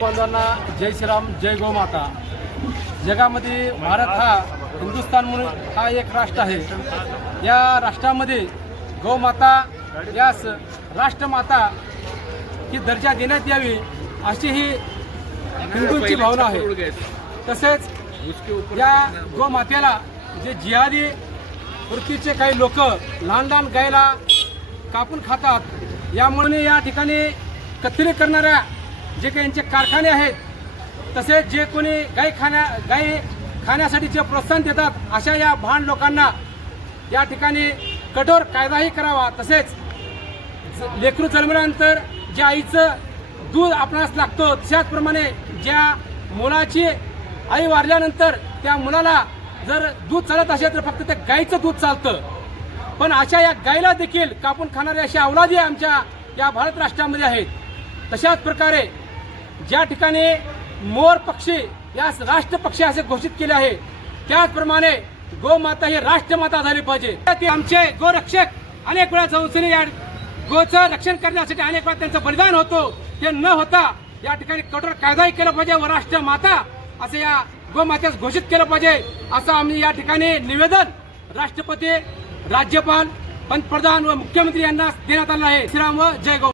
बांधवांना जय श्रीराम, जय गोमाता. जगामध्ये भारत हा हिंदुस्थान म्हणून हा एक राष्ट्र आहे. या राष्ट्रामध्ये गोमाता यास राष्ट्रमाता ही दर्जा देण्यात यावी अशी ही हिंदूंची भावना आहे. तसेच या गोमातेला जे जिहादी वृत्तीचे काही लोक लहान लहान गायला कापून खातात, यामुळे या ठिकाणी कत्तली करणाऱ्या जे काही यांचे कारखाने आहेत, तसेच जे कोणी गाय खाण्यासाठी जे प्रोत्साहन देतात, अशा या भांड लोकांना या ठिकाणी कठोर कायदाही करावा. तसेच लेकरू जन्मल्यानंतर ज्या आईचं दूध आपणास लागतो, त्याचप्रमाणे ज्या मुलाची आई वारल्यानंतर त्या मुलाला जर दूध चालत असेल तर फक्त त्या गाईचं दूध चालतं. पण अशा या गायला देखील कापून खाणाऱ्या अशा अवलादी आमच्या या भारत राष्ट्रामध्ये आहेत. तशाच प्रकारे ज्या ठिकाणी मोर पक्षी यास राष्ट्रपक्षी असे घोषित केले आहे, त्याचप्रमाणे गोमाता ही राष्ट्रमाता झाली पाहिजे. ते आमचे गोरक्षक अनेक वेळा जाऊन या गोचं रक्षण करण्यासाठी अनेक वेळा त्यांचं बलिदान होतो. ते न होता या ठिकाणी कठोर कायदाही केला पाहिजे व राष्ट्रमाता असं या गोमात्यास घोषित केलं पाहिजे, असं आम्ही या ठिकाणी निवेदन राष्ट्रपती, राज्यपाल, पंतप्रधान व मुख्यमंत्री यांना देण्यात आलं आहे. श्रीराम व जय गो.